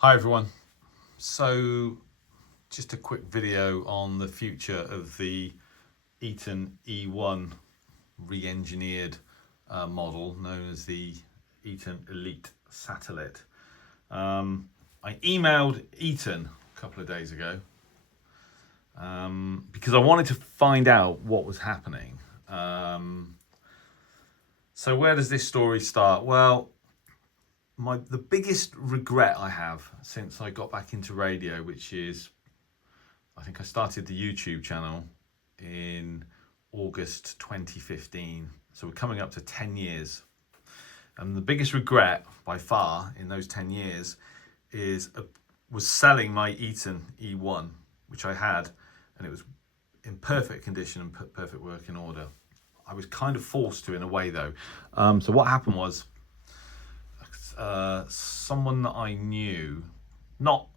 Hi everyone. So just a quick video on the future of the Eton E1 re-engineered model known as the Eton Elite Satellite. I emailed Eton a couple of days ago because I wanted to find out what was happening. So where does this story start? Well, the biggest regret I have since I got back into radio, which is, I think I started the YouTube channel in August 2015. So we're coming up to 10 years. And the biggest regret by far in those 10 years was selling my Eton E1, which I had, and it was in perfect condition and perfect working order. I was kind of forced to in a way though. So what happened was, someone that I knew, not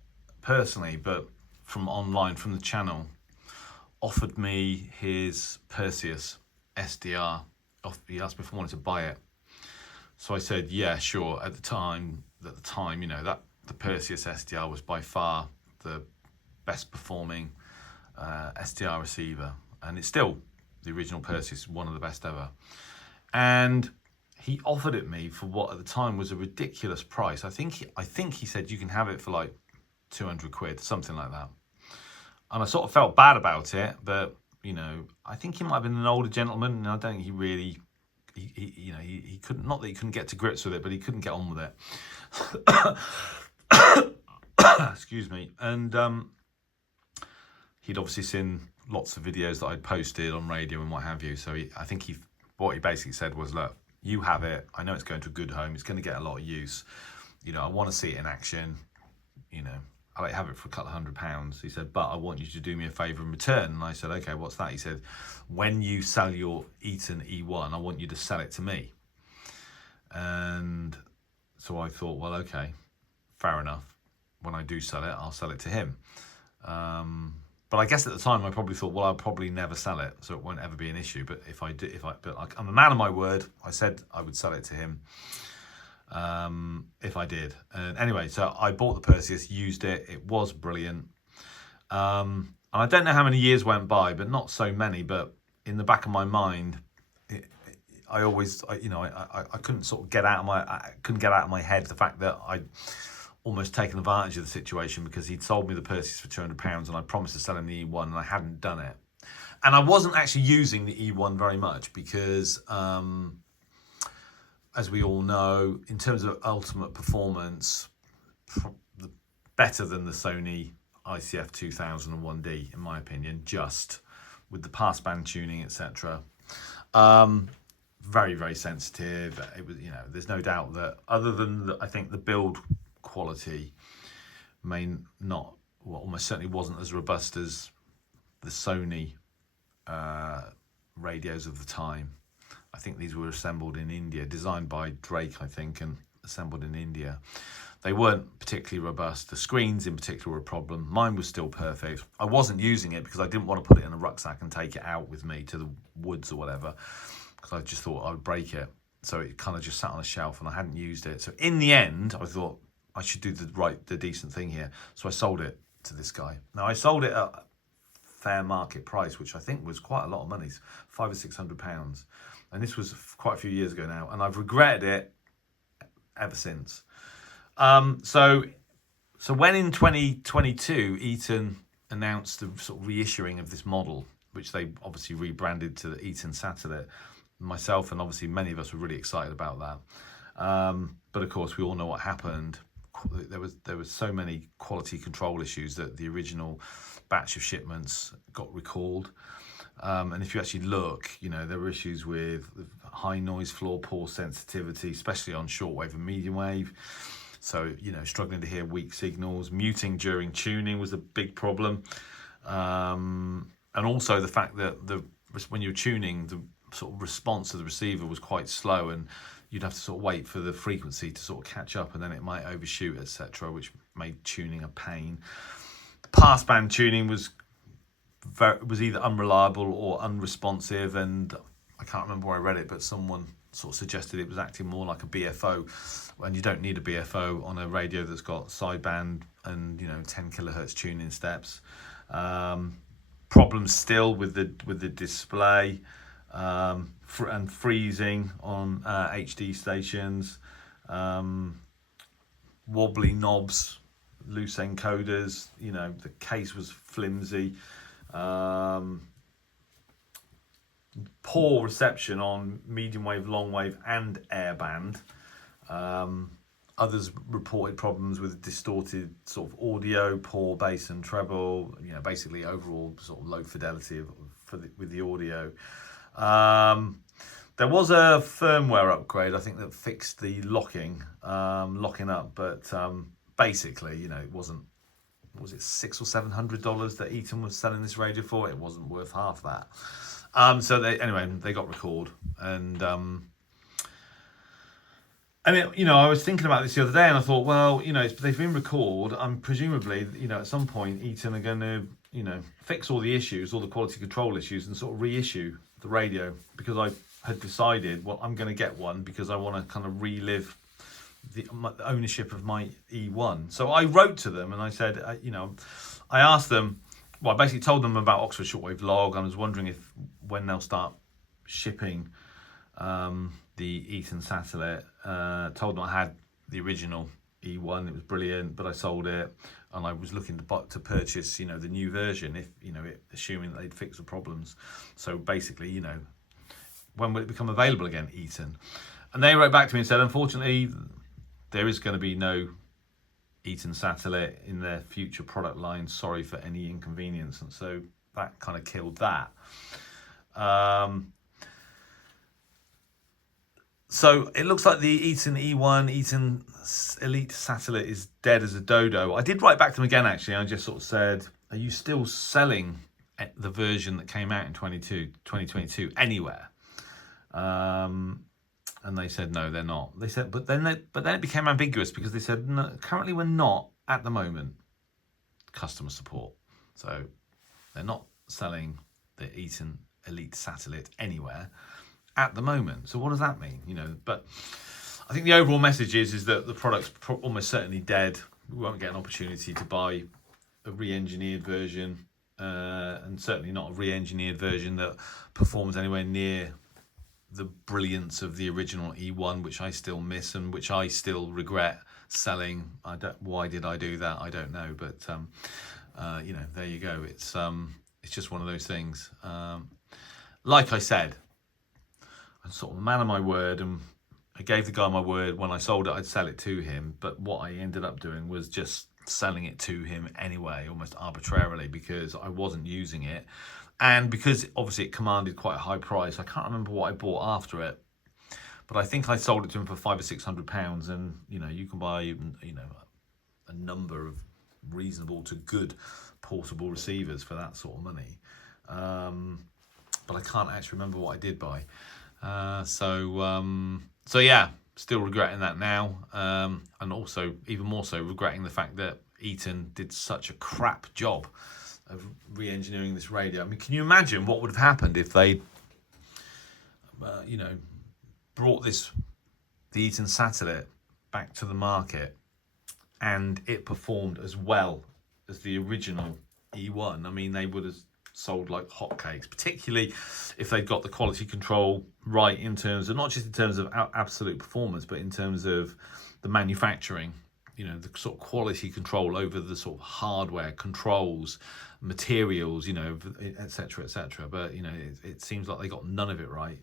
personally, but from online, from the channel, offered me his Perseus SDR. He asked me if I wanted to buy it. So I said, yeah, sure. At the time, you know, that the Perseus SDR was by far the best performing SDR receiver. And it's still the original Perseus, one of the best ever. And he offered it me for what at the time was a ridiculous price. I think he said you can have it for like 200 quid, something like that. And I sort of felt bad about it, but you know, I think he might have been an older gentleman, and I don't think he really, he couldn't, not that he couldn't get to grips with it, but he couldn't get on with it. Excuse me. And he'd obviously seen lots of videos that I'd posted on radio and what have you. So I think what he basically said was, look, you have it. I know it's going to a good home. It's going to get a lot of use. You know, I want to see it in action. You know, I have it for a couple of £100. He said, but I want you to do me a favour in return. And I said, okay, what's that? He said, when you sell your Eton E1, I want you to sell it to me. And so I thought, well, okay, fair enough. When I do sell it, I'll sell it to him. But I guess at the time I probably thought, well, I'll probably never sell it, so it won't ever be an issue. But I'm a man of my word. I said I would sell it to him if I did. And anyway, so I bought the Perseus, used it. It was brilliant. And I don't know how many years went by, but not so many. But in the back of my mind, I couldn't sort of I couldn't get out of my head the fact that I'd almost taken advantage of the situation, because he'd sold me the Perseus for £200 and I promised to sell him the E1 and I hadn't done it. And I wasn't actually using the E1 very much because, as we all know, in terms of ultimate performance, better than the Sony ICF 2001D, in my opinion, just with the passband tuning, etc. Very, very sensitive. It was, there's no doubt that other than I think the build quality almost certainly wasn't as robust as the Sony radios of the time. I think these were assembled in India, designed by Drake, I think, and assembled in India. They weren't particularly robust. The screens in particular were a problem. Mine was still perfect. I wasn't using it because I didn't want to put it in a rucksack and take it out with me to the woods or whatever, because I just thought I would break it. So it kind of just sat on a shelf and I hadn't used it. So in the end, I thought I should do the decent thing here. So I sold it to this guy. Now I sold it at fair market price, which I think was quite a lot of money, £500 or £600. And this was quite a few years ago now, and I've regretted it ever since. So when in 2022, Eton announced the sort of reissuing of this model, which they obviously rebranded to the Eton Satellite, myself and obviously many of us were really excited about that. But of course, we all know what happened. There was so many quality control issues that the original batch of shipments got recalled. And if you actually look, there were issues with high noise floor pause sensitivity, especially on shortwave and medium wave. So, struggling to hear weak signals. Muting during tuning was a big problem. And also the fact that when you're tuning, the sort of response of the receiver was quite slow, and you'd have to sort of wait for the frequency to sort of catch up, and then it might overshoot, etc., which made tuning a pain. The passband tuning was either unreliable or unresponsive, and I can't remember where I read it, but someone sort of suggested it was acting more like a BFO, and you don't need a BFO on a radio that's got sideband and 10 kilohertz tuning steps. Problems still with the display, and freezing on HD stations, wobbly knobs, loose encoders. The case was flimsy. Poor reception on medium wave, long wave, and airband. Others reported problems with distorted sort of audio, poor bass and treble. Basically overall sort of low fidelity with the audio. There was a firmware upgrade, I think, that fixed the locking up, but basically, it wasn't. Was it $600 or $700 that Eton was selling this radio for? It wasn't worth half that. So they got recalled, and I was thinking about this the other day, and I thought, well, they've been recalled. Presumably, at some point, Eton are going to, fix all the issues, all the quality control issues, and sort of reissue the radio, because I had decided, well, I'm going to get one because I want to kind of relive the ownership of my E1. So I wrote to them and I said, I asked them. Well, I basically told them about Oxford Shortwave log. I was wondering when they'll start shipping the Eton Satellite. Told them I had the original E1. It was brilliant, but I sold it, and I was looking to purchase, the new version, if assuming that they'd fix the problems. So basically, when will it become available again, Eton? And they wrote back to me and said, unfortunately, there is going to be no Eton Satellite in their future product line. Sorry for any inconvenience. And so that kind of killed that. So it looks like the Eton E1, Eton Elite Satellite is dead as a dodo. I did write back to them again, actually. I just sort of said, are you still selling the version that came out in 2022 anywhere? And they said, no, they're not. They said, but then it became ambiguous, because they said, no, currently we're not at the moment customer support. So they're not selling the Eton Elite Satellite anywhere at the moment. So what does that mean? But I think the overall message is that the product's almost certainly dead. We won't get an opportunity to buy a re-engineered version, and certainly not a re-engineered version that performs anywhere near the brilliance of the original E1, which I still miss and which I still regret selling. Why did I do that? I don't know, but there you go. It's just one of those things. Like I said, I'm sort of a man of my word, and I gave the guy my word. When I sold it, I'd sell it to him, but what I ended up doing was just selling it to him anyway, almost arbitrarily, because I wasn't using it. And because obviously it commanded quite a high price. I can't remember what I bought after it, but I think I sold it to him for £500 or £600. And you can buy a number of reasonable to good portable receivers for that sort of money. But I can't actually remember what I did buy. So yeah, still regretting that now, and also even more so regretting the fact that Eton did such a crap job of re-engineering this radio. I mean, can you imagine what would have happened if they, brought the Eton Satellite back to the market and it performed as well as the original E1? I mean, they would have sold like hotcakes, particularly if they'd got the quality control right, in terms of, not just in terms of absolute performance, but in terms of the manufacturing, the sort of quality control over the sort of hardware controls, materials, etc., etc. But it seems like they got none of it right.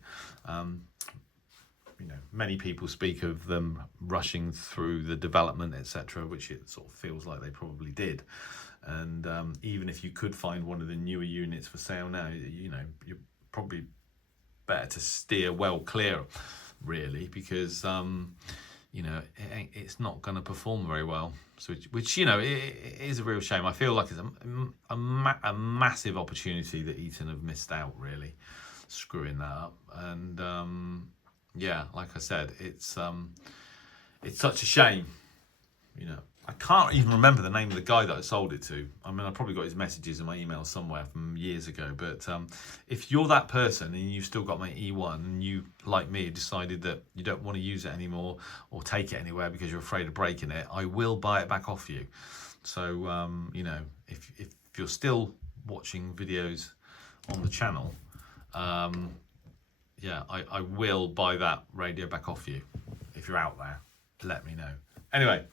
Many people speak of them rushing through the development, etc., which it sort of feels like they probably did. And even if you could find one of the newer units for sale now, you're probably better to steer well clear, really, because it's not going to perform very well. So which it is a real shame. I feel like it's a massive opportunity that Eton have missed out, really, screwing that up. And like I said, it's such a shame. I can't even remember the name of the guy that I sold it to. I mean, I probably got his messages in my email somewhere from years ago. But if you're that person and you've still got my E1 and you, like me, decided that you don't want to use it anymore or take it anywhere because you're afraid of breaking it, I will buy it back off you. So, you know, if you're still watching videos on the channel, yeah, I will buy that radio back off you. If you're out there, let me know. Anyway.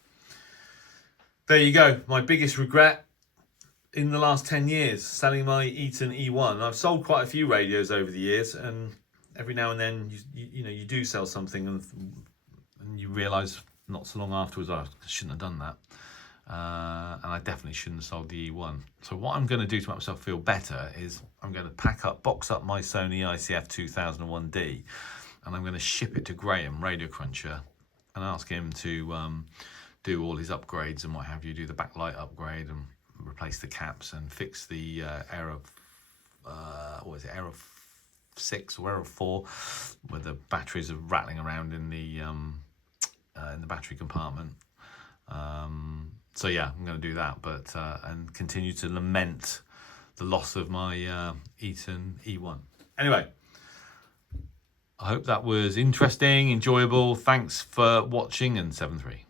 There you go. My biggest regret in the last 10 years, selling my Eton E1. I've sold quite a few radios over the years, and every now and then, you know, you do sell something and you realise not so long afterwards, I shouldn't have done that. And I definitely shouldn't have sold the E1. So what I'm going to do to make myself feel better is I'm going to box up my Sony ICF 2001D, and I'm going to ship it to Graham, Radio Cruncher, and ask him to do all his upgrades and what have you, do the backlight upgrade and replace the caps and fix the error, error 6 or error 4, where the batteries are rattling around in the battery compartment. So yeah, I'm going to do that, but and continue to lament the loss of my Eton E1. Anyway, I hope that was interesting, enjoyable. Thanks for watching, and 7-3.